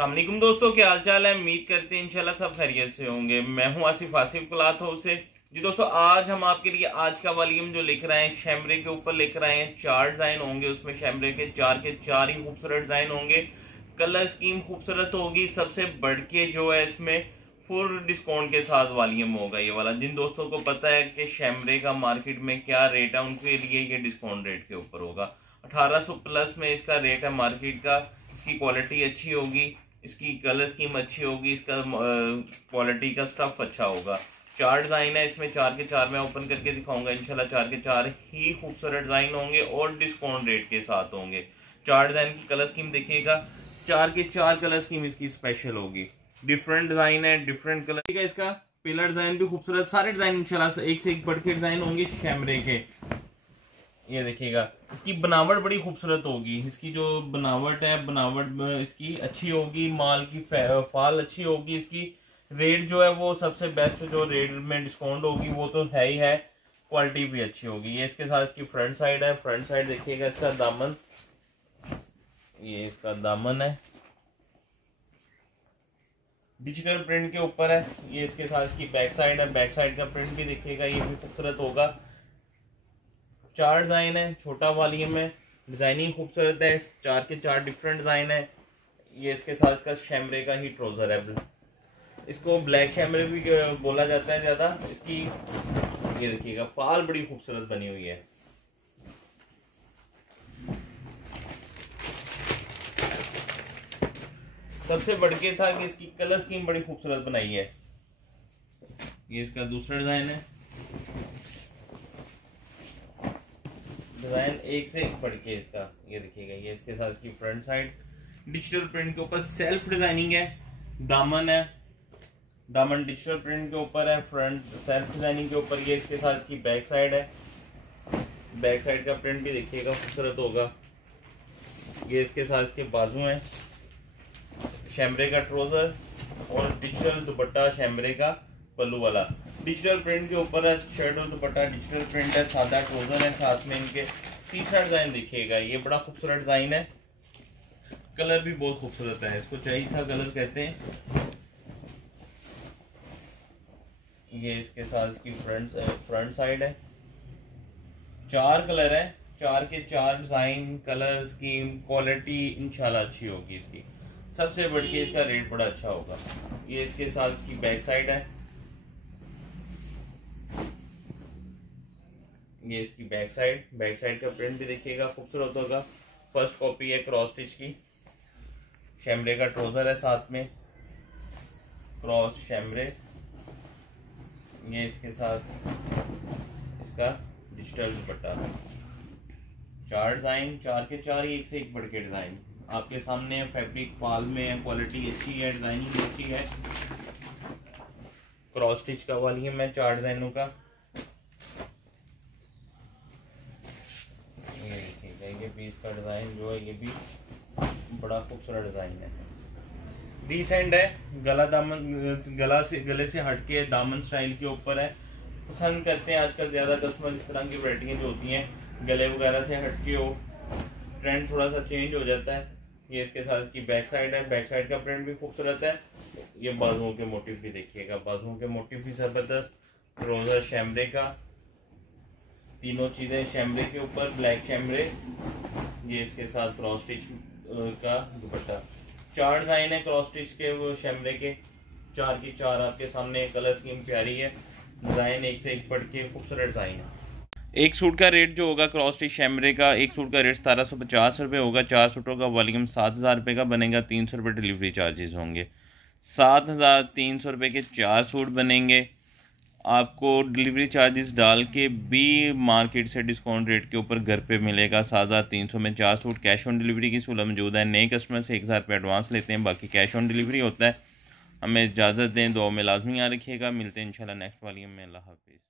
अस्सलामुअलैकुम दोस्तों, क्या हाल चाल है। उम्मीद करते हैं इंशाल्लाह सब खैरियत से होंगे। मैं हूं आसिफ क्लॉथ हाउस से। जी दोस्तों, आज हम आपके लिए आज का वॉल्यूम जो लिख रहे हैं शैमरे के ऊपर लिख रहे हैं। 4 डिजाइन होंगे उसमें, शैमरे के चार ही खूबसूरत डिजाइन होंगे। कलर स्कीम खूबसूरत होगी। सबसे बढ़ के जो है इसमें फुल डिस्काउंट के साथ वॉल्यूम होगा ये वाला। जिन दोस्तों को पता है कि शैमरे का मार्केट में क्या रेट है, उनके लिए ये डिस्काउंट रेट के ऊपर होगा। 1800 प्लस में इसका रेट है मार्केट का। इसकी क्वालिटी अच्छी होगी, इसकी कलर स्कीम अच्छी होगी, इसका क्वालिटी का स्टफ अच्छा होगा। 4 डिजाइन है इसमें, 4 के 4 मैं ओपन करके दिखाऊंगा इंशाल्लाह। 4 के 4 ही खूबसूरत डिजाइन होंगे और डिस्काउंट रेट के साथ होंगे। 4 डिजाइन की कलर स्कीम देखिएगा, 4 के 4 कलर स्कीम इसकी स्पेशल होगी। डिफरेंट डिजाइन है, डिफरेंट कलर का। इसका पिलर डिजाइन भी खूबसूरत, सारे डिजाइन इंशाल्लाह एक से एक बढ़ के डिजाइन होंगे शैमरे के। ये देखिएगा, इसकी बनावट बड़ी खूबसूरत होगी। इसकी जो बनावट है, बनावट इसकी अच्छी होगी, माल की फाल अच्छी होगी। इसकी रेट जो है वो सबसे बेस्ट, जो रेट में डिस्काउंट होगी वो तो है ही है। क्वालिटी भी अच्छी होगी। ये इसके साथ इसकी फ्रंट साइड है। फ्रंट साइड देखिएगा, इसका दामन, ये इसका दामन है, डिजिटल प्रिंट के ऊपर है। ये इसके साथ इसकी बैक साइड है। बैक साइड का प्रिंट भी देखिएगा, ये भी खूबसूरत होगा। 4 डिजाइन है, छोटा वॉल्यूम है, डिजाइनिंग खूबसूरत है। 4 के 4 डिफरेंट डिजाइन है। ये इसके साथ इसका शैमरे का ही ट्राउजर है। इसको ब्लैक शैमरे भी बोला जाता है ज्यादा। इसकी ये देखिएगा, फाल बड़ी खूबसूरत बनी हुई है। सबसे बढ़ के था कि इसकी कलर स्कीम बड़ी खूबसूरत बनाई है। ये इसका दूसरा डिजाइन है। डिजाइन एक से एक बढ़ के इसका, ये देखिएगा। ये इसके साथ इसकी फ्रंट साइड डिजिटल प्रिंट के ऊपर सेल्फ डिजाइनिंग है। दामन है, दामन डिजिटल प्रिंट के ऊपर है, फ्रंट सेल्फ डिजाइनिंग के ऊपर। ये इसके साथ इसकी बैक साइड है। बैक साइड का प्रिंट भी देखिएगा, खूबसूरत होगा। ये इसके साथ इसके बाजू हैं, शैमरे का ट्राउजर और डिजिटल दुपट्टा शैमरे का पल्लू वाला। डिजिटल प्रिंट के ऊपर है शर्ट और दुपट्टा, डिजिटल प्रिंट है, सादा ट्राउजर है साथ में इनके। तीसरा डिजाइन देखिएगा, ये बड़ा खूबसूरत डिजाइन है। कलर भी बहुत खूबसूरत है, इसको चाई सा कलर कहते हैं। ये इसके साथ इसकी फ्रंट साइड है। 4 कलर है, 4 के 4 डिजाइन, कलर स्कीम, क्वालिटी इंशाल्लाह अच्छी होगी इसकी। सबसे बढ़ के इसका रेट बड़ा अच्छा होगा। ये इसके साथ इसकी बैक साइड है। ये इसकी बैक साइड का प्रिंट भी देखिएगा, खूबसूरत होगा। फर्स्ट कॉपी है क्रॉस स्टिच की। शैमरे का ट्राउजर है साथ में, क्रॉस शैमरे। ये इसके साथ इसका डिजिटल दुपट्टा। 4 डिजाइन, 4 के 4 ही एक से एक बढ़ के डिजाइन आपके सामने। फैब्रिक फाल में है, क्वालिटी अच्छी है, डिजाइनिंग अच्छी है। क्रॉस स्टिच का वॉल्यूम है 4 डिजाइनों का। ये भी इसका डिजाइन जो है, ये भी बड़ा खूबसूरत डिजाइन है, डिसेंट है। गले से हटके दामन स्टाइल के ऊपर है। पसंद करते हैं आजकल ज्यादा कस्टमर इस तरह की वैरायटियां जो होती हैं, गले वगैरह से हटके हो। ट्रेंड थोड़ा सा चेंज हो जाता है। ये इसके साथ इसकी बैक साइड है। बैक साइड का प्रिंट भी खूबसूरत है। ये बाजुओं के मोटिव भी देखिएगा, बाजुओं के मोटिव भी जबरदस्त। ट्राउजर शैमरे का, तीनों चीजें शैमरे के ऊपर, ब्लैक शैमरे। ये इसके साथ क्रॉस स्टिच का दुपट्टा। 4 डिजाइन है क्रॉस स्टिच के, वो शैमरे के। 4 की 4 आपके सामने। कलर स्कीम प्यारी है, डिजाइन एक से एक बढ़ के खूबसूरत डिजाइन है। एक सूट का रेट जो होगा क्रॉस स्टिच शैमरे का, एक सूट का रेट 1750 रुपये होगा। 4 सूटों का वॉल्यूम 7000 रुपये का बनेगा। 300 रुपये डिलीवरी चार्जेस होंगे। 7300 रुपये के 4 सूट बनेंगे। आपको डिलीवरी चार्जेस डाल के भी मार्केट से डिस्काउंट रेट के ऊपर घर पे मिलेगा। 7300 में 4 सूट। कैश ऑन डिलीवरी की सहूलत मौजूद है। नए कस्टमर से 1000 रुपये एडवांस लेते हैं, बाकी कैश ऑन डिलीवरी होता है। हमें इजाज़त दें, दुआ में लाजमी याद रखिएगा। मिलते हैं इंशाल्लाह नेक्स्ट वॉल्यूम में। अल्लाह हाफिज़।